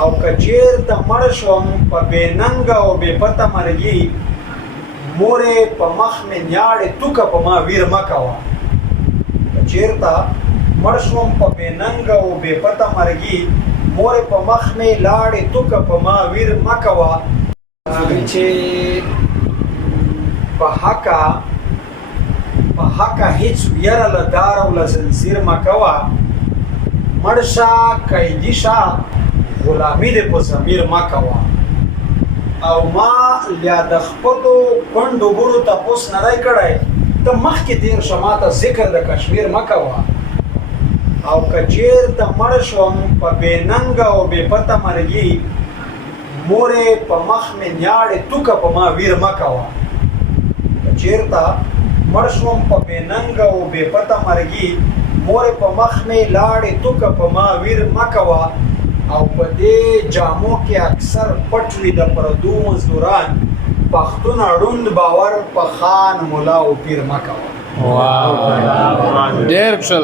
او کچیر ته مړ شوم په بې ننګه او بې پته مرګي مورې په مخ مې نیاړې توکه په ما ویر مه کوه کچیر ته مړ شوم په بې ننګه او بې پته مرګي مورې په مخ مې لاړې توکه په ما ویر مه کوه چې په حقه هیڅ ویره له دار او له زنځیر مه کوه مړ شه قیدي شه غلامي دې په ضمیر مه کوه او ما لا د خپلو کونډو ګورو تپوس نه دی کړی ته مخکې تېر شه ما ته ذکر د کشمیر مه کوه او که چېرته مړ شوم په بې ننګه او بې پته مرګي مورې په مخ مې نیاړې توکه په ما ویر مه کوه که چېرته مړ شوم په بې ننګه او بې پته مرګي مورې په مخ مې لاړې توکه په ما ویر مه کوه او په دې جامو کې اکثر پټ وي د پردو مزدوران پښتون اړوند باور په خان ملا او پیر مه کوه ډېر ښه